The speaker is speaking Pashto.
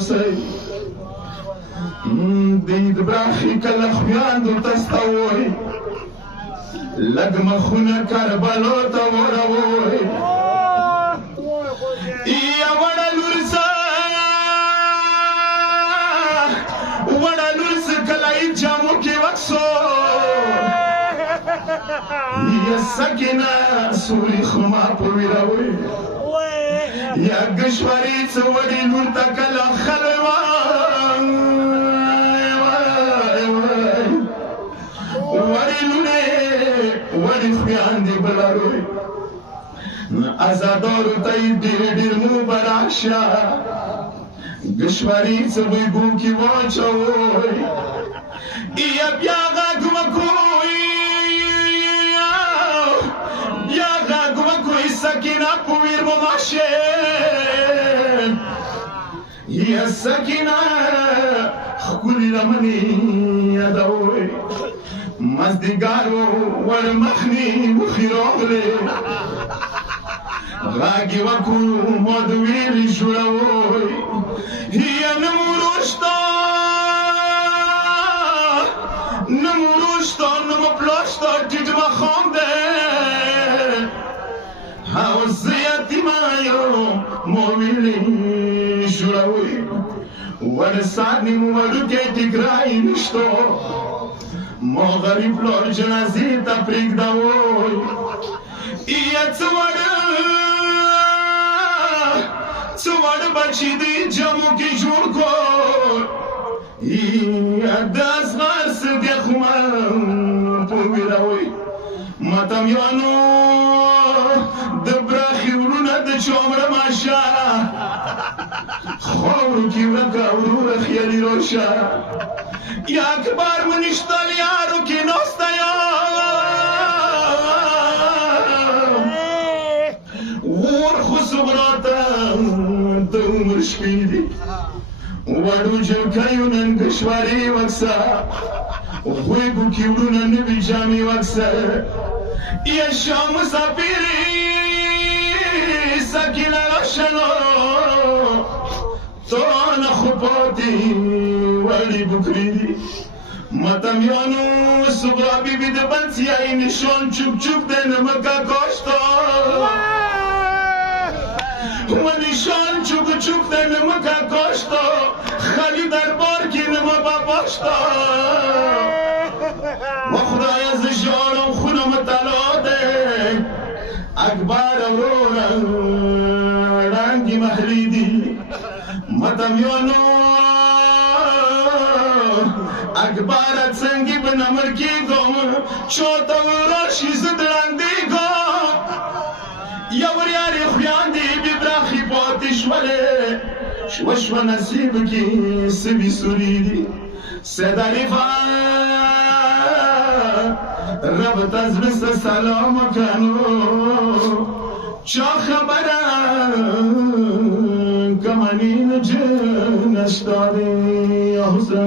اوسئ دید براخي کله خویاندو تستوئ لږ مخونه کربلو ته وروئ یا وړه لور زه کله یې جامو کې وکسو یا سکینه سوري خما په ویروئ یا ګشوري څه وړې لور ته کله خلوئ وړې لورې وړې خویاندې بلروئ ازادارو ته یې ډېر ډېر مبارک شه ګشوري څه بویګو کې واچوئ یا بیا غږ وکړئ بیا غږ وکړئ سکینه په ویر مماشې یا سکینه ښکلې لمنې یادوئ مازدیګارو ورمخنې وښې راغلې غږ یې وکړو ما د ویرې جوړوئ یا نه مو روشته نه مو روشته نه مو پلار شته ټیټ ماښام دی او زه یتیمه یم ما ویلې جوړوئ ورسانې مو وړوکی ټیکرای نشته ما غریب پلار جنازې ته پرېږدوئ یا څه وړ بچي دې جامو کې جوړ کړ یا د اصغر صدیق په ویروئ ماتمیانو د براخي وروڼه د چومره ماشه خاورو کې ورکه وروره خیالي روشه یا اکبر مو نشته یارو کې ناسته یم ور خو صبراته د عمر شپې دي وړو جلکیو نن ګشواري وکسه غویګو کې وروڼه نوي جامې وکسه یا شا مسافرې سکینه راشنو تانه خو پاتې وړې بکرې دي ماتمیانو صبح بیبي د بنسیای نشان چوب چوب دی نمکه کاشته و نشان چوب چوب دی نمکه کاشته خالی دربار کې نمه بپاشته و خدایه زه ژاړم خونه مه طلا دی اکبر وروره ړنګې محلي دي ماتمیانو اکبره څنګه به نه مړ کېږم چاته وراشي زه دړندېږم یو ریارې خویاندې بې براخي پاتې شولې شوه نصیب کې سوي سوري دي سید عرفان رب ته زړه سه سلام وکړو چا خبره کمنین جنشتا دی